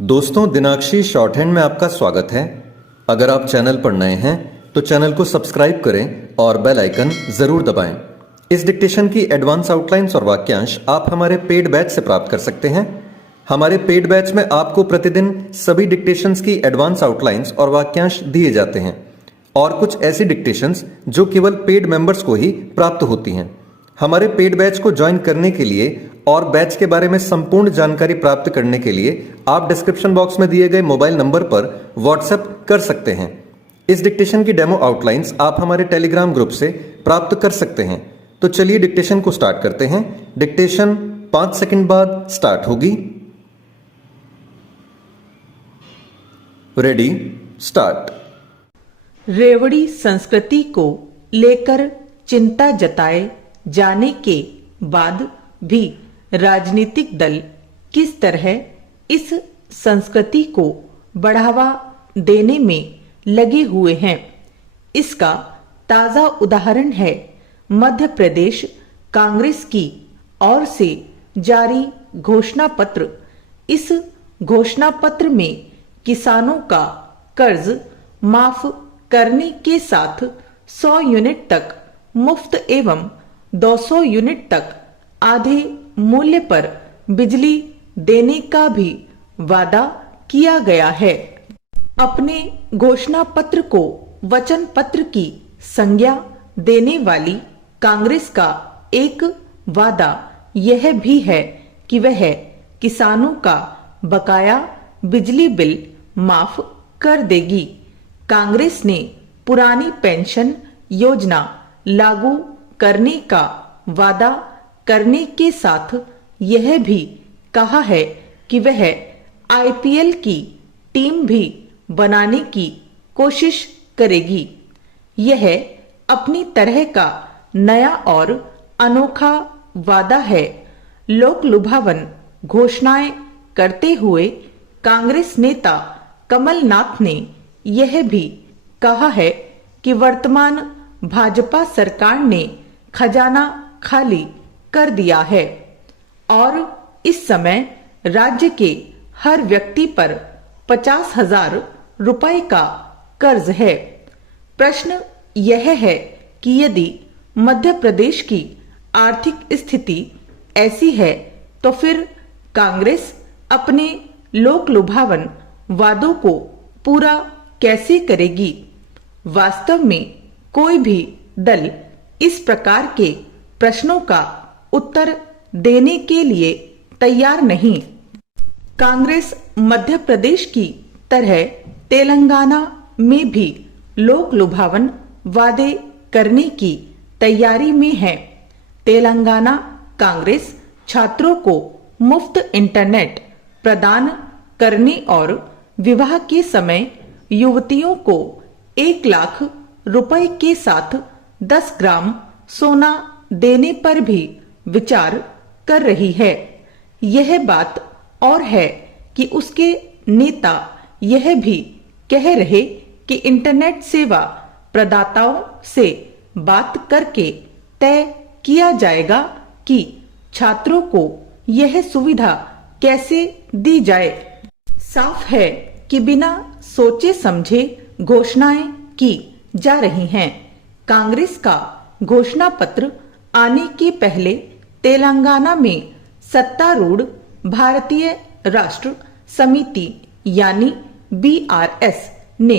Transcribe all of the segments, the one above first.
दोस्तों, दिनाक्षी short hand में आपका स्वागत है। अगर आप चैनल पर नए हैं तो चैनल को सब्सक्राइब करें और बेल आइकन जरूर दबाएं। इस डिक्टेशन की एडवांस आउटलाइंस और वाक्यांश आप हमारे पेड बैच से प्राप्त कर सकते हैं। हमारे पेड बैच में आपको प्रतिदिन सभी डिक्टेशंस की एडवांस आउटलाइंस और वाक्यांश दिए जाते हैं और कुछ ऐसी डिक्टेशंस जो केवल पेड मेंबर्स को ही प्राप्त होती हैं। हमारे पेड बैच को ज्वाइन करने के लिए और बैच के बारे में संपूर्ण जानकारी प्राप्त करने के लिए आप डिस्क्रिप्शन बॉक्स में दिए गए मोबाइल नंबर पर व्हाट्सएप कर सकते हैं। इस डिक्टेशन की डेमो आउटलाइंस आप हमारे टेलीग्राम ग्रुप से प्राप्त कर सकते हैं। तो चलिए डिक्टेशन को स्टार्ट करते हैं। डिक्टेशन 5 सेकंड बाद स्टार्ट होगी। Ready, start. रेवड़ी संस्कृति को लेकर चिंता जताए जाने के बाद भी राजनीतिक दल किस तरह इस संस्कृति को बढ़ावा देने में लगे हुए हैं, इसका ताजा उदाहरण है मध्य प्रदेश कांग्रेस की ओर से जारी घोषणा पत्र। इस घोषणा पत्र में किसानों का कर्ज माफ करने के साथ 100 यूनिट तक मुफ्त एवं 200 यूनिट तक आधे मूल्य पर बिजली देने का भी वादा किया गया है। अपने घोषणा पत्र को वचन पत्र की संज्ञा देने वाली कांग्रेस का एक वादा यह भी है कि वह किसानों का बकाया बिजली बिल माफ कर देगी। कांग्रेस ने पुरानी पेंशन योजना लागू करने का वादा करने के साथ यह भी कहा है कि वह आईपीएल की टीम भी बनाने की कोशिश करेगी। यह अपनी तरह का नया और अनोखा वादा है। लोक लुभावन घोषणाएं करते हुए कांग्रेस नेता कमलनाथ ने यह भी कहा है कि वर्तमान भाजपा सरकार ने खजाना खाली कर दिया है और इस समय राज्य के हर व्यक्ति पर 50,000 रुपए का कर्ज है। प्रश्न यह है कि यदि मध्य प्रदेश की आर्थिक स्थिति ऐसी है तो फिर कांग्रेस अपने लोक लुभावन वादों को पूरा कैसे करेगी। वास्तव में कोई भी दल इस प्रकार के प्रश्नों का उत्तर देने के लिए तैयार नहीं। कांग्रेस मध्य प्रदेश की तरह तेलंगाना में भी लोक लुभावन वादे करने की तैयारी में है। तेलंगाना कांग्रेस छात्रों को मुफ्त इंटरनेट प्रदान करने और विवाह के समय युवतियों को 1 लाख रुपए के साथ 10 ग्राम सोना देने पर भी विचार कर रही है। यह बात और है कि उसके नेता यह भी कह रहे कि इंटरनेट सेवा प्रदाताओं से बात करके तय किया जाएगा कि छात्रों को यह सुविधा कैसे दी जाए। साफ है कि बिना सोचे समझे घोषणाएं की जा रही हैं। कांग्रेस का घोषणा पत्र आने के पहले तेलंगाना में सत्तारूढ़ भारतीय राष्ट्र समिति यानी बीआरएस ने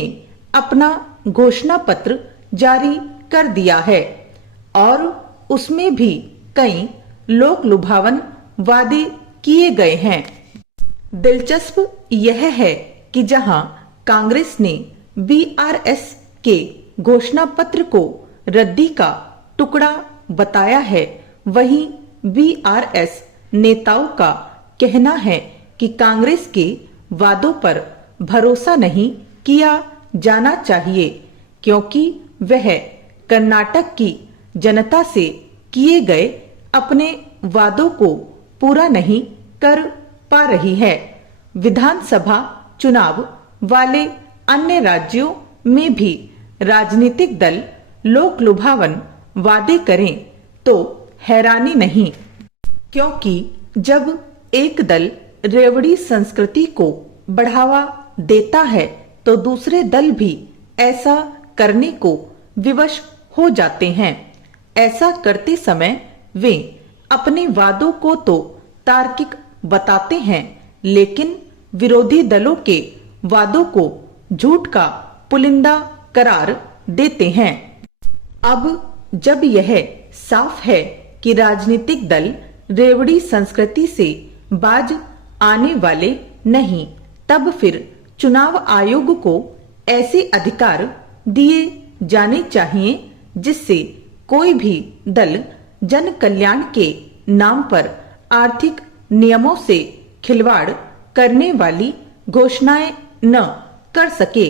अपना घोषणा पत्र जारी कर दिया है और उसमें भी कई लोक लुभावन वादे किए गए हैं। दिलचस्प यह है कि जहां कांग्रेस ने बीआरएस के घोषणा पत्र को रद्दी का टुकड़ा बताया है, वहीं बीआरएस नेताओं का कहना है कि कांग्रेस के वादों पर भरोसा नहीं किया जाना चाहिए क्योंकि वह कर्नाटक की जनता से किए गए अपने वादों को पूरा नहीं कर पा रही है। विधानसभा चुनाव वाले अन्य राज्यों में भी राजनीतिक दल लोक लुभावन वादे करें तो हैरानी नहीं, क्योंकि जब एक दल रेवड़ी संस्कृति को बढ़ावा देता है तो दूसरे दल भी ऐसा करने को विवश हो जाते हैं। ऐसा करते समय वे अपने वादों को तो तार्किक बताते हैं, लेकिन विरोधी दलों के वादों को झूठ का पुलिंदा करार देते हैं। अब जब यह साफ है कि राजनीतिक दल रेवड़ी संस्कृति से बाज आने वाले नहीं, तब फिर चुनाव आयोग को ऐसे अधिकार दिए जाने चाहिए जिससे कोई भी दल जन कल्याण के नाम पर आर्थिक नियमों से खिलवाड़ करने वाली घोषणाएं न कर सके।